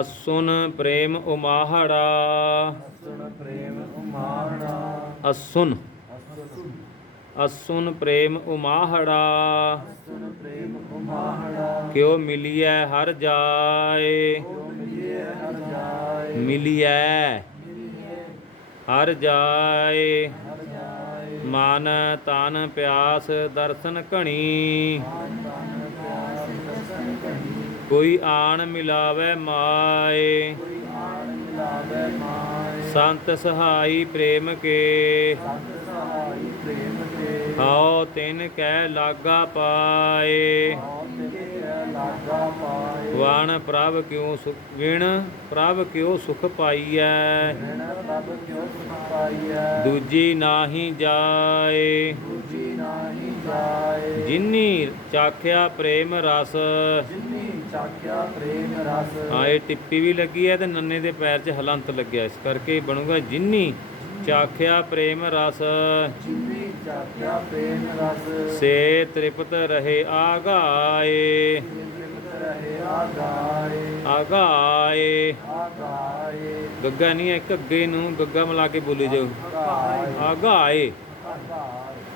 ਅਸੁਨ ਪ੍ਰੇਮ ਉਮਾਹੜਾ। ਸੁਣ ਪ੍ਰੇਮ ਉਮਾੜਾ ਅਸੁਨ। ਅਸੁਨ ਅਸੁਨ ਪ੍ਰੇਮ ਉਮਾਹੜਾ। ਸੁਣ ਪ੍ਰੇਮ ਉਮਾੜਾ ਕਿਉ ਮਿਲੀਐ ਹਰ ਜਾਏ। ਮਿਲੀਐ। ਹਰ ਜਾਏ। ਹਰ ਜਾਏ। ਮਨ ਤਨ ਪਿਆਸ ਦਰਸ਼ਨ ਘਣੀ। ਮਨ ਤਨ ਪਿਆਸ ਦਰਸ਼ਨ ਕਰੀ ਕੋਈ ਆਣ ਮਿਲਾਵੇ ਮਾਏ। ਸੰਤ ਸਹਾਈ ਪ੍ਰੇਮ ਕੇ। ਸੰਤ ਸਹਾਈ ਹਉ ਤਿਨ ਕੈ ਲਾਗਾ ਪਾਏ। ਹਉ ਵਣ ਪ੍ਰਭ ਕਿਉ ਸੁਖ ਵਿਣ ਪ੍ਰਭ ਕਿਉ ਸੁਖ ਪਾਈਐ। ਰਣ ਦੂਜੀ ਨਾਹੀ ਜਾਏ। ਦੂਜੀ ਨਾਹੀ ਜਾਏ ਜਿਨੀ ਚਾਖਿਆ ਪ੍ਰੇਮ ਰਸ। ਜਿਨੀ ਚਾਖਿਆ ਪ੍ਰੇਮ ਰਸ। ਆਏ ਟਿੱਪੀ ਵੀ ਲੱਗੀ ਹੈ ਤੇ ਨੰਨੇ ਦੇ ਪੈਰ 'ਚ ਹਲੰਤ ਲੱਗਿਆ। ਇਸ ਕਰਕੇ ਬਣੂਗਾ ਜਿਨੀ ਚਾਖਿਆ ਪ੍ਰੇਮ ਰਸ। ਜਿਨੀ ਚਾਖਿਆ ਪ੍ਰੇਮ ਰਸ। ਸੇ ਤ੍ਰਿਪਤ ਰਹੇ ਆਗਾਏ। ਆਗਾਏ। ਗੱਗਾ ਨਹੀਂ ਹੈ ਘੱਗੇ ਨੂੰ ਗੱਗਾ ਮਿਲਾ ਕੇ ਬੋਲੀ ਜਾਓ। ਆਗਾਏ।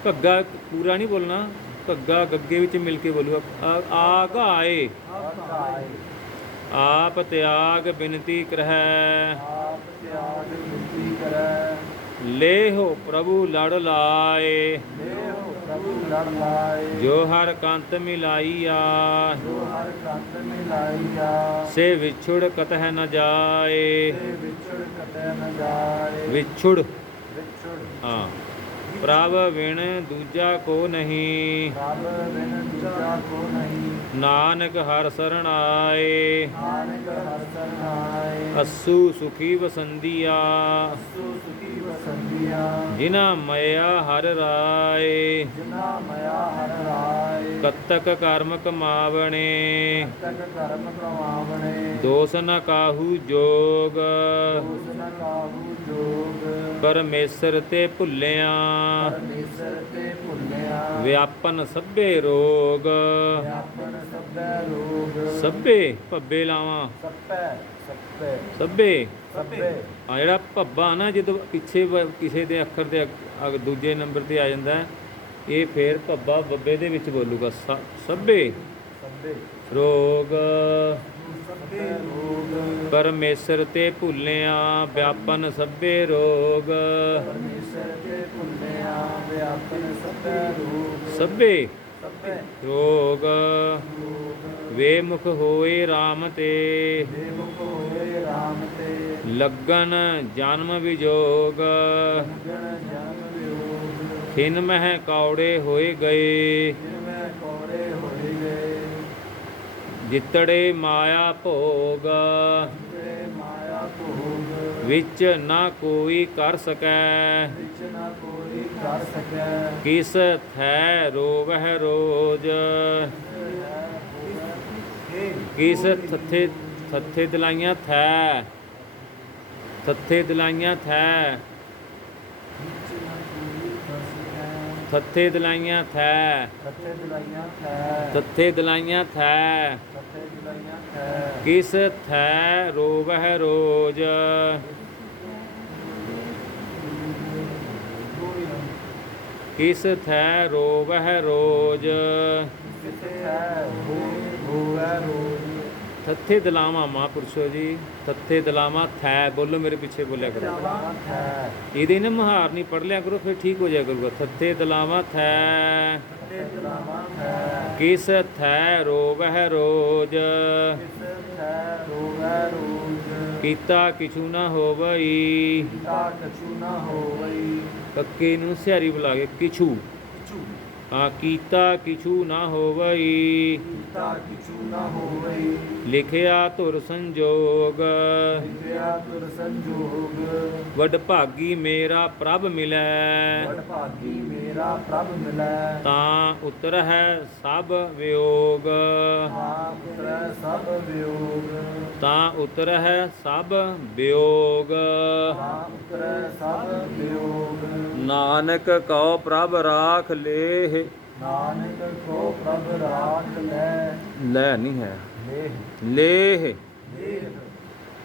ਘੱਗਾ ਪੂਰਾ ਨਹੀਂ ਬੋਲਣਾ। ਘੱਗਾ ਗੱਗੇ ਵਿੱਚ ਮਿਲ ਕੇ ਬੋਲੂਗਾ ਆ- ਆਗਾਏ ਆਪ ਤਿਆਗ ਬਿਨਤੀ ਕਰਹਿ। ਆਪ ਤਿਆਗ ਮੁਕਤੀ ਕਰੈ ਲੇਹੋ ਪ੍ਰਭੂ ਲੜ ਲਾਏ। ਦੇਹੋ ਪ੍ਰਭੂ ਲੜ ਲਾਏ ਜੋ ਹਰ ਕੰਤ ਮਿਲਾਈਆ। ਜੋ ਹਰ ਕੰਤ ਮਿਲਾਈਆ ਸੇ ਵਿਛੁੜ ਕਤਹਿ ਨ ਜਾਏ। ਤੇ ਵਿਛੜ ਨ ਜਾਏ। ਵਿਛੁੜ। ਵਿਛੜ। ਹਾਂ। ਪ੍ਰਭ ਵਿਣ ਦੂਜਾ ਕੋ ਨਹੀਂ। ਪ੍ਰਭ ਬਿਨ ਦੂਜਾ ਕੋ ਨਹੀਂ। ਨਾਨਕ ਹਰ ਸਰਣ ਆਏ। ਨਾਨਕ ਹਰ ਸਰਨਾਏ ਅਸੂ ਸੁਖੀ ਵਸੰਦੀਆ। ਸੋ ਸੁਖੀ ਵਸੰਦੀਆ। ਜਿਨਾ ਮਇਆ ਹਰ ਰਾਏ। ਜਿਨਾ ਮਇਆ ਹਰ ਰਾਏ। ਕਤਕ ਕਰਮ ਕਮਾਵਣੇ। ਤਕ ਕਰਮ ਕਮਾਵਣੇ। ਦੋਸ ਨ ਕਾਹੂ ਜੋਗ। ਉਸ ਨ ਕਾਹੂ ਜੋਗ। ਪਰਮੇਸ਼ਰ ਤੇ ਭੁੱਲਿਆ। ਪਰਮੇਸ਼ਰ ਤੇ ਭੁੱਲਿਆ। ਵਿਆਪਨ ਸਭੇ ਰੋਗ। ਆਪਨ ਸਭੈ ਰੋਗ। ਸਭੇ ਭੱਬੇ ਲਾਵਾਂ। ਸੱਪੈ ਸੱਪੈ ਸਭੇ। ਸੱਪੈ ਆ ਜਿਹੜਾ ਭੱਬਾ ਨਾ ਜਦੋਂ ਪਿੱਛੇ ਕਿਸੇ ਦੇ ਅੱਖਰ ਦੇ ਦੂਜੇ ਨੰਬਰ ਤੇ ਆ ਜਾਂਦਾ ਹੈ, ਇਹ ਫੇਰ ਭੱਬਾ ਬੱਬੇ ਦੇ ਵਿੱਚ ਬੋਲੂਗਾ ਸਭੇ ਸੱਪੇ ਰੋਗ। ਪਰਮੇਸ਼ਰ ਤੇ ਭੁੱਲਿਆ ਵਿਆਪਨ ਸਭੇ ਰੋਗ। ਪਰਮੇਸ਼ਰ ਤੇ ਭੁੱਲਿਆ ਵਿਆਪਨ ਸੱਪੈ ਰੋਗ ਸਭੇ ਰੋਗ। ਵੇ ਮੁਖ ਹੋਏ RAM ਤੇ ਦੇਵ ਹੋਏ ਰਾਮ ਤੇ। ਲੱਗਨ ਜਨਮ ਵਿਜੋਗ। ਗਣ ਜਨਮ ਵਿਯੋਗ ਖਿਨ ਮਹਿ ਕੌੜੇ ਹੋਏ ਗਏ ਜਿਵੇਂ ਕੋੜੇ ਹੋਏ ਗਏ ਜਿਤੜੇ ਮਾਇਆ ਭੋਗ। ਮਾਇਆ ਭੋਗ। ਵਿੱਚ ਨਾ ਕੋਈ ਕਰ ਸਕੈ। ਵਿੱਚ ਨਾ ਕੋਈ ਕਰ ਸਕੈ। ਕਿਸ ਥੈ ਰੋਵਹਿ ਰੋਜ। ਕਿਸ ਥੱਥੇ ਥੱਥੇ ਦਲਾਈਆਂ ਥੈ। ਥੱਥੇ ਦਲਾਈਆਂ ਥੈ। ਥੱਥੇ ਦਲਾਈਆਂ ਥੈ। ਸੱਤੇ ਦਿਲਾਈਆਂ ਹੈ ਥੱਥੇ ਦਲਾਈਆਂ ਥੈ। ਸੱਤੇ ਦਿਲਾਈਆਂ ਹੈ ਕਿਸ ਥੈ ਰੋਵਹਿ ਰੋਜ। ਕਿਸ ਥੈ ਰੋਵਹਿ ਰੋਜ। ਕਿਤੇ ਹੈ ਹੋਵੇ ਰੋਜ਼। ਥੱਥੇ ਦਲਾਵਾਂ ਮਹਾਂਪੁਰਸ਼ੋ ਜੀ ਥੱਥੇ ਦਲਾਵਾਂ ਥੈ ਬੋਲੋ ਮੇਰੇ ਪਿੱਛੇ ਬੋਲਿਆ ਕਰੋ। ਇਹਦੇ ਨਾ ਮਹਾਰ ਨਹੀਂ ਪੜ ਲਿਆ ਕਰੋ ਫਿਰ ਠੀਕ ਹੋ ਜਾਇਆ ਕਰੂਗਾ। ਥੱਥੇ ਦਲਾਵਾਂ ਥੈ। ਦਿਲਾਵਾਂ ਕਿਸ ਥੈ ਰੋਵਹਿ ਰੋਜ? ਕਿਸ ਰੋਜ਼? ਕੀਤਾ ਕਿਛੂ ਨਾ ਹੋਵਈ। ਤਾ ਕਛੂ ਨਾ ਹੋਵਈ। ਕੱਕੇ ਨੂੰ ਸਿਹਾਰੀ ਬੁਲਾ ਕੇ ਕਿਛੂ। ਹਾਂ ਕੀਤਾ ਕਿਛੂ ਨਾ ਹੋਵਈ। ਤਾ ਕਿਛੂ ਨਾ ਹੋਵਈ। ਲਿਖਿਆ ਧੁਰ ਸੰਜੋਗ। ਵਿਦਿਆ ਤੁਰ ਸੰਜੋਗ। ਵਡ ਭਾਗੀ ਮੇਰਾ ਪ੍ਰਭ ਮਿਲੈ। ਵਡ ਭਾਗੀ ਮੇਰਾ ਪ੍ਰਭ ਮਿਲੈ। ਤਾਂ ਉਤਰ ਹੈ ਸਭ ਵਿਯੋਗ। ਤਾਂ ਸਭ ਵਿਯੋਗ। ਤਾਂ ਉਤਰ ਹੈ ਸਭ ਵਿਯੋਗ ਤਾਂ ਉਤਰੈ ਸਭ ਵਿਯੋਗ। ਨਾਨਕ ਕਉ ਪ੍ਰਭ ਰਾਖ ਲੇਹ। ਨਾਨਕ ਕੋ ਪ੍ਰਭ ਰਾਖ ਲੈ ਲੈ ਨਹੀਂ ਹੈ। ਲੇਹ।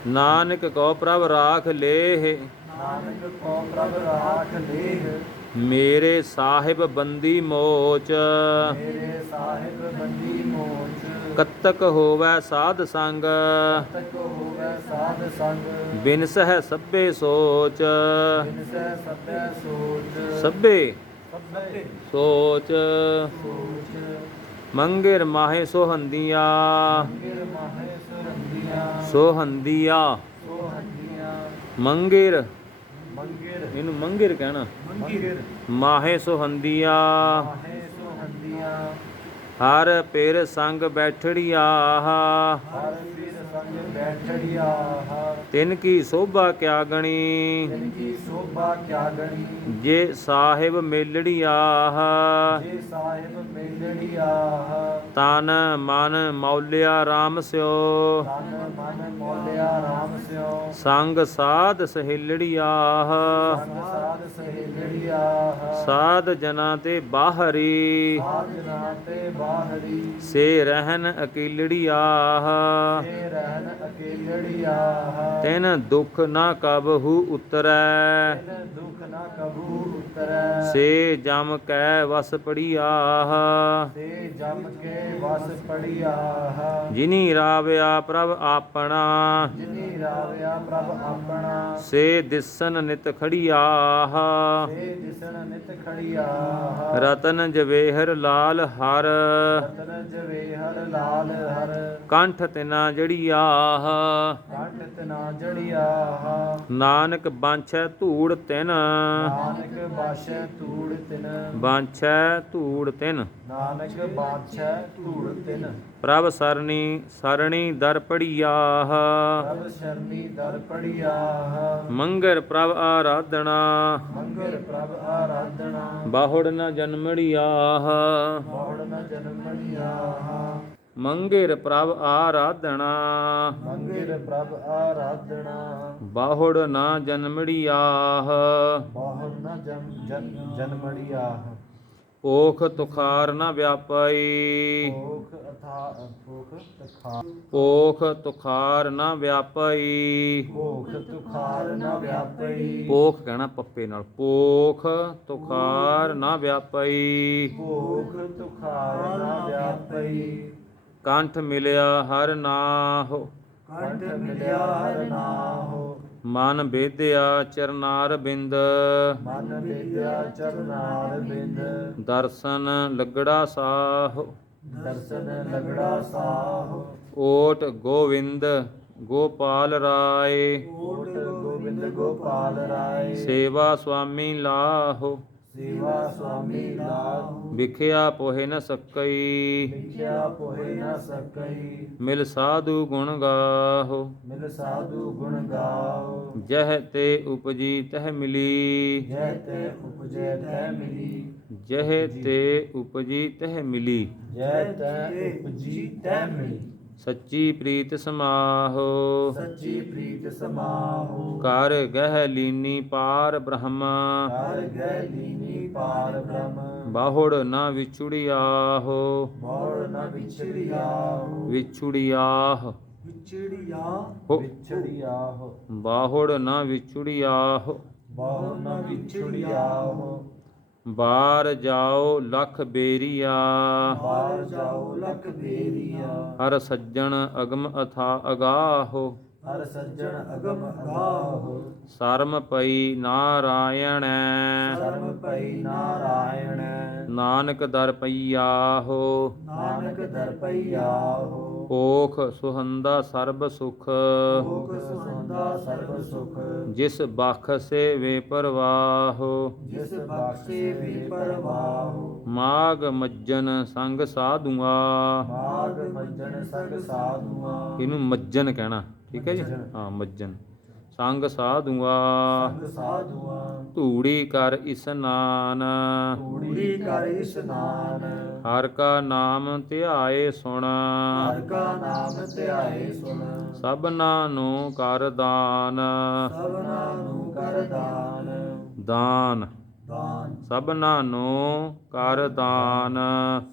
ਨਾਨਕ ਕੋ ਪ੍ਰਭ ਰਾਖ ਲੇਹ। ਨਾਨਕ ਕੋ ਪ੍ਰਭ ਰਾਖ ਲੇਹ ਮੇਰੇ ਸਾਹਿਬ ਬੰਦੀ ਮੋਚ। ਮੇਰੇ ਸਾਹਿਬ ਬੰਦੀ ਮੋਚ ਕਤਕ ਹੋਵੈ ਸਾਧ ਸੰਗ। ਤਕ ਹੋਵੇ ਸਾਧ ਸੰਗ ਬਿਨਸਹਿ ਸਭੇ ਸੋਚ। ਜਿਨਸੈ ਸਭੈ ਸੋਚ। ਸਭੇ। ਸਭੈ ਸੋਚ ਸੋਚ। ਮੰਗਿਰ ਮਾਹੇ ਸੋਹੰਦੀਆਂ। ਸੋਹੰਦੀਆਂ। ਮੰਗਿਰ। ਮੰਗਿਰ। ਇਹਨੂੰ ਮੰਗਿਰ ਕਹਿਣਾ। ਮੰਗਿਰ। ਮਾਹੇ ਸੋਹੰਦੀਆਂ। ਹਰ ਪੇਰ ਸੰਗ ਬੈਠੜੀਆ। ਹਰ ਬੈਠੜਿਆ ਤਿਨ ਕੀ ਸੋਭਾ ਕਿਆ ਗਣੀ? ਜਿਨ ਕੀ ਸੋਭਾ ਕਿਆ ਗਣੀ? ਜੇ ਸਾਹਿਬ ਮੇਲੜੀਆ। ਜੇ ਸਾਹਿਬ ਮੇਲੜਿਆ। ਹਾ ਤਨ ਮਨ ਮੌਲਿਆ RAM ਸਿਓ। ਤਨ ਮਨ ਮੋਲਿਆ RAM ਸਿਓ। ਸੰਗ ਸਾਧ ਸਹੇਲੜੀਆ। ਸੰਗ ਸਾਧ ਜਨਾ ਤੇ ਬਾਹਰੀ। ਸਾਧ ਜਨਾ ਤੇ ਬਾਹਰੀ। ਸੇ ਰਹਿਨ ਅਕੇਲੜਿਆ ਹਾ। ਤਿਨ ਦੁਖ ਨਾ ਕਬਹੂ ਉਤਰੈ। ਤਿਨ ਦੁਖ ਨਾ ਕਬੂ ਉਤਰੈ ਸੇ ਜਮ ਕੈ ਵਸ ਪੜੀਆ ਤੇ ਜਮ ਕੇ ਵਸ ਪੜਿਆ ਹਾ ਜਿਨੀ ਰਾਵਿਆ ਪ੍ਰਭ ਆਪਣਾ। ਜਿਨੀ ਰਾਵਿਆ ਪ੍ਰਭ ਆਪਣਾ। ਸੇ ਦਿਸਨ ਨਿਤ ਖੜੀਆ ਤੇ ਦਿਸਣ ਨਿਤ ਖੜਿਆ ਹਾ ਰਤਨ ਜਵੇਹਰ ਲਾਲ ਹਰ। ਰਤਨ ਜਵੇ ਹਰ ਲਾਲ ਹਰ। ਕੰਠ ਤਿਨਾ ਜੜੀਆ ਕੰਠ ਤਨਾ ਜੜਿਆ ਹਾ ਨਾਨਕ ਬਾਂਛੈ ਧੂੜ ਤਿਨ। ਨਾਨਕ ਬਾਸ਼ੈ ਧੂੜ ਤਿਨ। ਬਾਂਛੈ ਧੂੜ ਤਿਨ। ਨਾਨਕ ਬਾਛੈ ਧੂੜ ਤਿਨ। ਪ੍ਰਭ ਸਰਣੀ ਸਰਣੀ ਦਰ ਪੜੀਆ ਪ੍ਰਭ ਸ਼ਰਨੀ ਦਰ ਪੜਿਆ ਹਾ ਮੰਗਰ ਪ੍ਰਭ ਆਰਾਧਣਾ ਮੰਗਲ ਪ੍ਰਭ ਆਰਾਧਨਾ। ਬਾਹੁੜ ਨ ਜਨਮੜੀਆ ਮੋੜ ਨ ਜਨਮਣਿਆ ਹਾ ਮੰਗਰ ਪ੍ਰਭ ਆਰਾਧਣਾ। ਮੰਗਲ ਪ੍ਰਭ ਆਰਾਧਨਾ ਬਾਹੁੜ ਨ ਜਨਮੜੀਆ ਬਾਹਰ ਨ ਜਨ ਜਨ ਜਨਮੜਿਆ ਪੋਖ ਤੁਖਾਰ ਨ ਵਿਆਪਈ। ਭੋਖ ਅਥਾ ਭੋਖ ਤੁਖਾਰ। ਨ ਵਿਆਪਈ। ਭੋਖ ਤੁਖਾਰ ਨ ਵਿਆਪਈ। ਪੋਖ ਕਹਿਣਾ ਪੱਪੇ ਨਾਲ। ਪੋਖ ਤੁਖਾਰ ਨ ਵਿਆਪਈ। ਭੋਖ ਤੁਖਾਰ ਨ ਵਿਆਪਈ। ਕੰਠ ਮਿਲਿਆ ਹਰ ਨਾਹੁ। ਕੰਠ ਮਿਲਿਆ ਹਰ ਨਾਹੋ। ਮਨ ਬੇਦਿਆ ਚਰਨਾਰ ਬਿੰਦ। ਮਨ ਵਿਦਿਆ ਚਰਨਾਰ ਬਿੰਦ। ਦਰਸ਼ਨ ਲੱਗੜਾ ਸਾਹੁ। ਦਰਸ਼ਨ ਲਗੜਾ ਸਾਹੋ। ਓਟ ਗੋਵਿੰਦ ਗੋਪਾਲ ਰਾਏ। ਕੋਟ ਗੋਬਿੰਦ ਗੋਪਾਲ ਰਾਏ। ਸੇਵਾ ਸੁਆਮੀ ਲਾਹੁ। ਸੇਵਾ ਸੁਆਮੀ ਲਾਹੁ ਵਿਖਿਆ ਪੋਹਿ ਨ ਸਕਈ। ਵਿਖਿਆ ਪੋਹਿ ਨ ਸਕਈ। ਮਿਲ ਸਾਧੂ ਗੁਣ ਗਾਹੁ। ਮਿਲ ਸਾਧੂ ਗੁਣ ਗਾਓ ਜਹ ਤੇ ਉਪਜੀ ਤਹ ਮਿਲੀ। ਜੈ ਤੇ ਉਪਜੈ ਤੈ ਮਿਲੀ। ਜਹ ਤੇ ਉਪਜੀ ਤਹ ਮਿਲੀ। ਜੈ ਤੈ ਉਪਜੀ ਤੈ ਮਿਲੀ। ਸੱਚੀ ਪ੍ਰੀਤ ਸਮਾਹੋ। ਸੱਚੀ ਪ੍ਰੀਤ ਸਮਾਹੋ। ਕਰ ਗਹਿ ਲੀਨੀ ਪਾਰ ਬ੍ਰਹਮ। ਹਰ ਗੈ ਲੀਨੀ ਪਾਰ ਬ੍ਰਹਮ। ਬਾਹੁੜ ਨਾ ਵਿਛੁੜਿਆਹੋ। ਮੋੜ ਨ ਵਿਛੜਿਆਹੋ। ਵਿਛੁੜਿਆਹ। ਵਿਛੜਿਆ ਹੋ। ਵਿਛੜਿਆਹੋ। ਬਾਹੁੜ ਨਾ ਵਿਛੁੜਿਆਹੋ। ਬਹੁ ਨ ਵਿਛੜਿਆਹੋ। ਬਾਰ ਜਾਓ ਲਖ ਬੇਰੀਆ। ਬਾਹਰ ਜਾਓ ਲਖ ਬੇਰੀਆ। ਹਰ ਸੱਜਣ ਅਗਮ ਅਥਾ ਅਗਾਹੋ। ਹਰ ਸੱਜਣ ਅਗਮ ਅਗਾਹੋ। ਸਰਮ ਪਈ ਨਾਰਾਇਣ। ਸਰਮ ਪਈ ਨਾਰਾਇਣ। ਨਾਨਕ ਦਰ ਪਈਆਹੋ ਨਾਨਕ ਦਰ ਪਈਆਹੋ ਪੋਖ ਸੁਹੰਦਾ ਸਰਬ ਸੁਖ। ਭੋਗ ਸੁਖੰਦਾ ਸਰਬ ਸੁਖ। ਜਿਸ ਬਖਸੇ ਵੇ ਪਰਵਾਹੋ। ਜਿਸ ਬਖਸ਼ੇ ਵੀ ਪਰਵਾਹੋ। ਮਾਗ ਮੱਜਨ ਸੰਗ ਸਾਧੂਆ। ਮਾਗ ਮੱਜਣ ਸੰਗ ਸਾਧੂਆਂ। ਇਹਨੂੰ ਮੱਜਨ ਕਹਿਣਾ ਠੀਕ ਹੈ ਜੀ? ਹਾਂ ਮੱਜਨ। ਸੰਗ ਸਾਧੂਆ। ਸੰਗ ਸਾਧੂਆਂ। ਧੂੜੀ ਕਰ ਇਸਨਾਨ ਪੂੜੀ ਕਰ ਇਸ਼ਨਾਨ ਹਰ ਕਾ ਨਾਮ ਧਿਆਏ ਸੁਣ। ਹਰ ਕਾ ਨਾਮ ਧਿਆਏ ਸੁਣ। ਸਭਨਾ ਨੂੰ ਕਰ ਦਾਨ। ਸਭਨਾ ਨੂੰ ਕਰ ਦਾਨ। ਦਾਨ। ਦਾਨ। ਸਭਨਾ ਨੂੰ ਕਰ ਦਾਨ।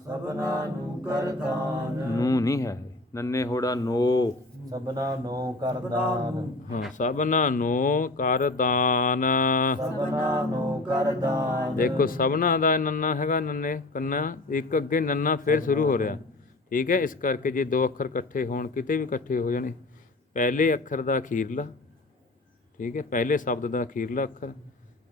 ਸਭਨਾ ਨੂੰ ਕਰ ਦਾਨ। ਨੂੰ ਨਹੀਂ ਹੈ। ਨੰਨੇ ਹੋੜਾ ਨੋ। ਸਭਨਾ ਨੋ ਕਰਦਾਨ। ਹਾਂ ਸਭਨਾ ਨੂੰ ਕਰ ਦਾਨ ਸਭਨਾ ਨੋ ਕਰਦਾਨ। ਦੇਖੋ ਸਭਨਾ ਦਾ ਨੰਨਾ ਹੈਗਾ ਨੰਨੇ ਕੰਨਾ ਇੱਕ ਅੱਗੇ ਨੰਨਾ ਫਿਰ ਸ਼ੁਰੂ ਹੋ ਰਿਹਾ। ਠੀਕ ਹੈ ਇਸ ਕਰਕੇ ਜੇ ਦੋ ਅੱਖਰ ਇਕੱਠੇ ਹੋਣ ਕਿਤੇ ਵੀ ਇਕੱਠੇ ਹੋ ਜਾਣੇ। ਪਹਿਲੇ ਅੱਖਰ ਦਾ ਅਖੀਰਲਾ ਠੀਕ ਹੈ ਪਹਿਲੇ ਸ਼ਬਦ ਦਾ ਅਖੀਰਲਾ ਅੱਖਰ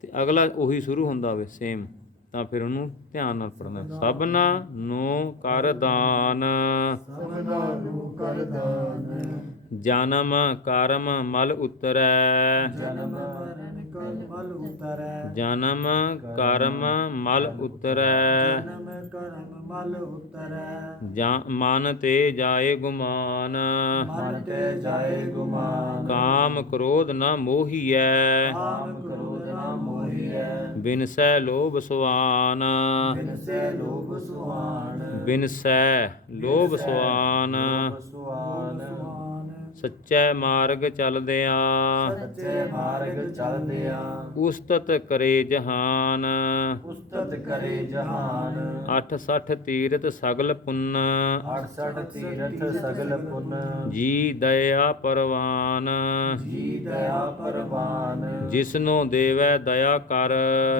ਤੇ ਅਗਲਾ ਉਹੀ ਸ਼ੁਰੂ ਹੁੰਦਾ ਹੋਵੇ ਸੇਮ ਤਾਂ ਫਿਰ ਉਹਨੂੰ ਧਿਆਨ ਨਾਲ ਪੜਨਾ ਸਭਨਾ ਨੂੰ ਕਰ ਦਾਨ। ਸਭਨਾ ਨੋ ਕਰਦਾਨ ਜਨਮ ਕਰਮ ਮਲ ਉਤਰੈ। ਜਨਮ ਮਰਨ ਕਲ ਮਲ ਉਤਰੈ। ਜਨਮ ਕਰਮ ਮਲ ਉਤਰੈ। ਜਨਮ ਕਰਮ ਮਲ ਉਤਰੈ। ਜਾਂ ਮਨ ਤੇ ਜਾਏ ਗੁਮਾਨ। ਮਨ ਤੇ ਜਾਏ ਗੁਮਾਨ। ਕਾਮ ਕ੍ਰੋਧ ਨ ਮੋਹੀਐ। ਕਾਮ ਕ੍ਰੋਧ ਬਿਨਸੈ ਲੋਭ ਸੁਆਨ। ਬਿਨ ਸੇ ਲੋਭ ਸੁਹਾਨ ਬਿਨਸੈ ਲੋਭ ਸੁਆਨ। ਸੱਚੈ ਮਾਰਗ ਚਲਦਿਆਂ। ਸੱਚੇ ਮਾਰਗ ਚਲਦਿਆਂ। ਉਸਤਤ ਕਰੇ ਜਹਾਨ। ਉਸਤਤ ਕਰੇ ਜਹਾਨ। 68 ਤੀਰਥ ਸਗਲ ਪੁੰਨ। 68 ਤੀਰਥ ਸਗਲ ਪੁੰਨ। ਜੀ ਦਇਆ ਪਰਵਾਨ। ਜੀ ਦਇਆ ਪਰਵਾਨ। ਜਿਸਨੂੰ ਦੇਵੈ ਦਇਆ ਕਰ।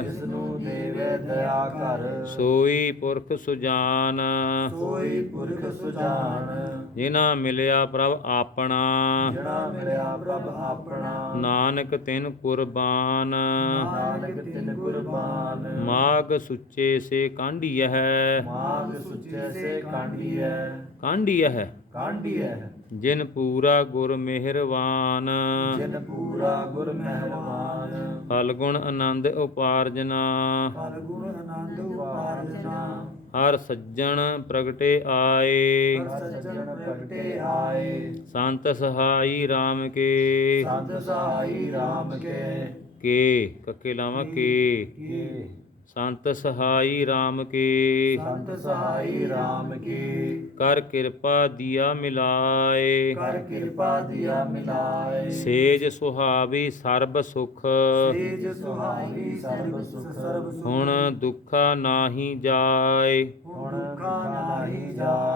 ਜਿਸਨੂੰ ਦੇਵੇ ਦਇਆ ਕਰ। ਸੋਈ ਪੁਰਖ ਸੁਜਾਨ। ਸੋਈ ਪੁਰਖ ਸੁਜਾਨ। ਜਿਨਾ ਮਿਲਿਆ ਪ੍ਰਭ ਆਪਣਾ। ਜਿਹੜਾ ਮਿਲਿਆ ਪ੍ਰਭ ਆਪਣਾ। ਨਾਨਕ ਤਿਨ ਕੁਰਬਾਨ। ਨਾਨਕ ਤਿਨ ਕੁਰਬਾਨ। ਮਾਗ ਸੁੱਚੇ ਸੇ ਕਾਂਢੀਐ ਮਾਗ ਸੁਚੇ ਸੇ ਕਾਂਡੀਐ ਕਾਂਢੀਐ ਕਾਂਡੀਐ ਜਿਨ ਪੂਰਾ ਗੁਰ ਮਿਹਰਵਾਨ। ਜਿਨ ਪੂਰਾ ਗੁਰ ਮਹਿਰਬਾਨ ਫਲਗੁਣ ਆਨੰਦ ਉਪਾਰਜਨਾ। ਫਲ ਗੁਣ ਆਨੰਦ ਉਪਾਰਜਨਾ। ਹਰ ਸੱਜਣ ਪ੍ਰਗਟੇ ਆਏ। ਸੱਜਣ ਪ੍ਰਗਟੇ ਆਏ। ਸੰਤ ਸਹਾਈ RAM ਕੇ। ਸੰਤ ਸਹਾਈ RAM ਕੇ। ਕੇ। ਕੱਕੇ ਲਾਵਾਂ ਕੇ। ਕੀ। ਸੰਤ ਸਹਾਈ RAM ਕੇ। ਸੰਤ ਸਹਾਈ RAM ਕੀ। ਕਰ ਕਿਰਪਾ ਦੀਆ ਮਿਲਾਏ। ਕਰ ਕਿਰਪਾ ਦਿਆ ਮਿਲਾਏ। ਸੇਜ ਸੁਹਾਵੀ ਸਰਬ ਸੁਖ। ਸਰਬ ਸੁਖ ਸਰਬ ਸੁਖ। ਹੁਣ ਦੁੱਖਾ ਨਾਹੀ ਜਾਏ। ਹੁਣ ਦੁਖਾ ਨਾਹੀ ਜਾਏ।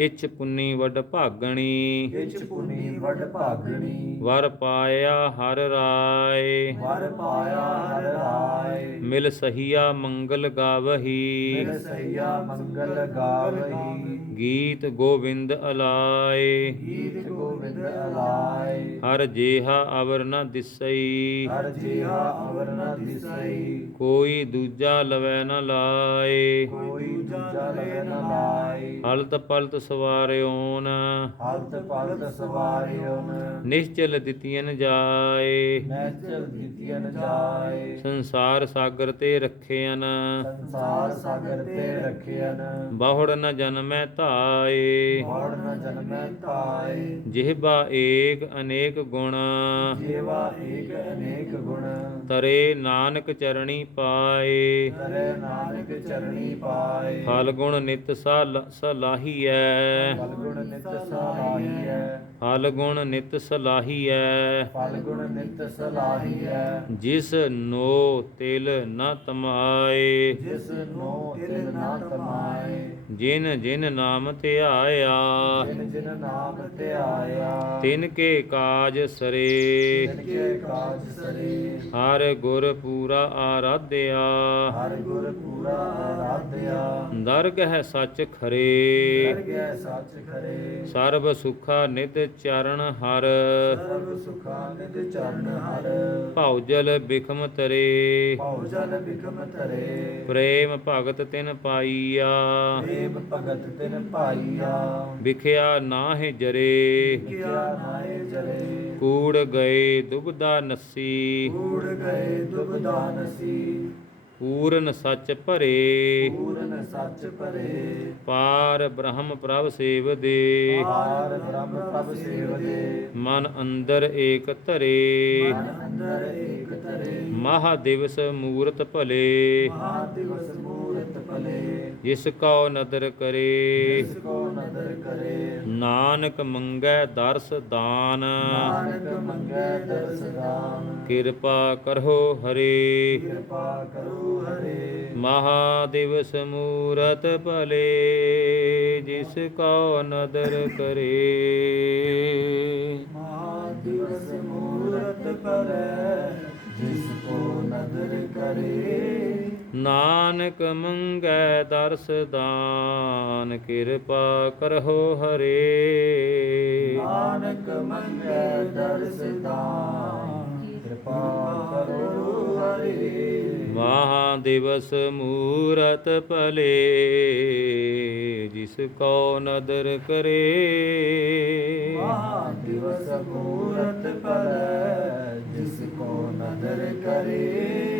ਇਚ ਪੁੰਨੀ ਵਡ ਭਾਗਣੀ। ਇਚ ਪੁਨੀ ਵਡ ਭਾਗਣੀ। ਵਰ ਪਾਇਆ ਹਰ ਰਾਏ। ਵਰ ਪਾਇਆ ਹਰ ਰਾਏ। ਮਿਲ ਸਹੀਆ ਮੰਗਲ ਗਾਵਹੀ। ਮਿਲ ਸਈਆ ਮੰਗਲ ਗਾਵਹੀ। ਗੀਤ ਗੋਬਿੰਦ ਅਲਾਏ। ਗੀਤ ਗੋਬਿੰਦ ਅਲਾਏ। ਹਰ ਜੇਹਾ ਅਵਰ ਨ ਦਿਸਈ। ਹਰ ਜਿਹਾ ਅਵਰ ਨ ਦਿਸਈ। ਕੋਈ ਦੂਜਾ ਲਵੈ ਨ ਲਾਏ। ਕੋਈ ਦੂਜਾ ਲਵੇ ਨ ਲਾਈ ਹਲਤ ਪਲਤ ਸਵਾਰਿਓਨ। ਹਲਤ ਪਲਤ ਸਵਾਰਿਓਨ। ਨਿਸ਼ਚਲ ਦਿੱਤੀਨ ਜਾਏ। ਨੈਚਲ ਦਿੱਤੀਨ ਜਾਏ। ਸੰਸਾਰ ਸਾਗਰ ਤੇ ਰੱਖਿਆਨ ਸੰਸਾਰ ਸਾਗਰ ਤੇ ਰੱਖਿਆਨ ਬਾਹੜ ਨ ਜਨਮੈ ਧਾਏ। ਮੋੜ ਨ ਜਨਮੈ ਤਾਏ ਜਿਹਬਾ ਏਕ ਅਨੇਕ ਗੁਣ। ਜੀਵਾ ਏਕ ਅਨੇਕ ਗੁਣ। ਤਰੇ ਨਾਨਕ ਚਰਣੀ ਪਾਏ। ਕਰੇ ਨਾਨਕ ਚਰਣੀ ਪਾਏ। ਫਲ ਗੁਣ ਨਿਤ ਸਲ- ਸਲਾਹੀਐ। ਫਲ ਗੁਣ ਨਿਤ ਸਲਾਹੀਐ। ਫਲ ਗੁਣ ਨਿਤ ਸਲਾਹੀਐ। ਫਲ ਗੁਣ ਨਿਤ ਸਲਾਹੀਐ। ਜਿਸ ਨੋ ਤਿਲ ਨ ਤਮਾਏ। ਜਿਸ ਨੂੰ ਇਲ ਨਾ ਤਮਾਏ। ਜਿਨ ਜਿਨ ਨਾਮ ਧਿਆਇਆ। ਜਿਨ ਜਿਨ ਨਾਮ ਧਿਆਇਆ। ਤਿਨ ਕੇ ਕਾਜ ਸਰੇ। ਤਿਨ ਕੇ ਕਾਜ ਸਰੇ। ਹਰ ਗੁਰ ਪੂਰਾ ਆਰਾਧਿਆ। ਹਰ ਗੁਰ ਪੂਰਾ ਆਰਾਧਿਆ। ਦਰਗ ਹੈ ਸੱਚ ਖਰੇ। ਕਰ ਗਿਆ ਸੱਚ ਖਰੇ। ਸਰਬ ਸੁਖਾ ਨਿਤ ਚਰਨ ਹਰ। ਸਰਬ ਸੁਖਾ ਨਿਤ ਚਰਨ ਹਰ। ਭਉਜਲ ਬਿਖਮ ਤਰੇ ਭਉ ਜਲ ਬਿਕਮ ਤਰੇ ਪ੍ਰੇਮ ਭਗਤ ਤਿਨ ਪਾਈਆ। ਪ੍ਰੇਮ ਭਗਤ ਤਿਨ ਪਾਈਆ। ਵਿਖਿਆ ਨਾਹਿ ਜਰੇ। ਕੂੜ ਗਏ ਦੁਬਦਾ ਨਸੀ। ਕੂੜ ਗਏ ਦੁਬਦਾ ਨਸੀ। ਪੂਰਨ ਸੱਚ ਭਰੇ। ਪੂਰਨ ਸੱਚ ਭਰੇ। ਪਾਰ ਬ੍ਰਹਮ ਪ੍ਰਭ ਸੇਵਦੇ। ਪਾਰ ਬ੍ਰਹਮ ਪ੍ਰਭ ਸੇਵਦੇ। ਮਨ ਅੰਦਰ ਏਕ ਧਰੇ। ਮਨ ਅੰਦਰ ਏਕ ਤਰੇ ਮਹਾ ਦਿਵਸ ਮੂਰਤ ਭਲੇ। ਮਹਾ ਦਿਵਸ ਜਿਸ ਕਉ ਨਦਰ ਕਰੇ। ਜਿਸ ਕੋ ਨਦਰ ਕਰੇ। ਨਾਨਕ ਮੰਗੈ ਦਰਸ ਦਾਨ। ਨਾਨਕ ਮੰਗੈ ਦਰਸ ਦਾਨ। ਕਿਰਪਾ ਕਰੋ ਹਰੇ। ਕਿਰਪਾ ਕਰੋ ਹਰੇ। ਮਹਾਦਿਵਸ ਮੂਰਤ ਭਲੇ ਜਿਸ ਕਉ ਨਦਰ ਕਰੇ। ਮਹਾਦਿਵਸ ਮੂਰਤ ਪਰੈ ਜਿਸ ਕੋ ਨਦਰ ਕਰੇ। ਨਾਨਕ ਮੰਗੈ ਦਰਸ ਦਾਨ ਕਿਰਪਾ ਕਰੋ ਹਰੇ। ਨਾਨਕ ਮੰਗੈ ਦਰਸ ਦਾਨ ਕਿਰਪਾ ਕਰੋ ਹਰੇ। ਮਹਾ ਦਿਵਸ ਮੂਰਤ ਭਲੇ ਜਿਸ ਕੋ ਨਦਰ ਕਰੇ। ਮਹਾ ਦਿਵਸ ਮੂਰਤ ਪਰੈ ਜਿਸ ਕੋ ਨਦਰ ਕਰੇ।